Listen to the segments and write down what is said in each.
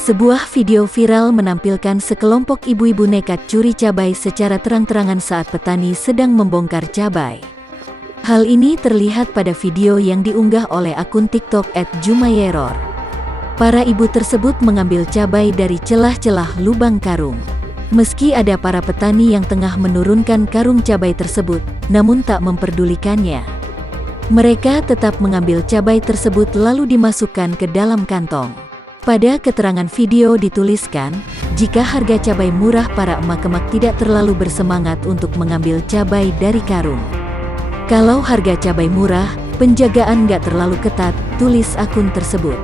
Sebuah video viral menampilkan sekelompok ibu-ibu nekat curi cabai secara terang-terangan saat petani sedang membongkar cabai. Hal ini terlihat pada video yang diunggah oleh akun TikTok @jumayeror. Para ibu tersebut mengambil cabai dari celah-celah lubang karung. Meski ada para petani yang tengah menurunkan karung cabai tersebut, namun tak memperdulikannya. Mereka tetap mengambil cabai tersebut lalu dimasukkan ke dalam kantong. Pada keterangan video dituliskan, jika harga cabai murah para emak-emak tidak terlalu bersemangat untuk mengambil cabai dari karung. Kalau harga cabai murah, penjagaan nggak terlalu ketat, tulis akun tersebut.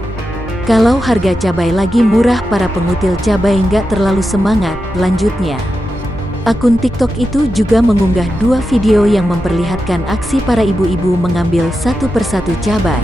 Kalau harga cabai lagi murah para pengutil cabai nggak terlalu semangat, lanjutnya. Akun TikTok itu juga mengunggah 2 video yang memperlihatkan aksi para ibu-ibu mengambil satu persatu cabai.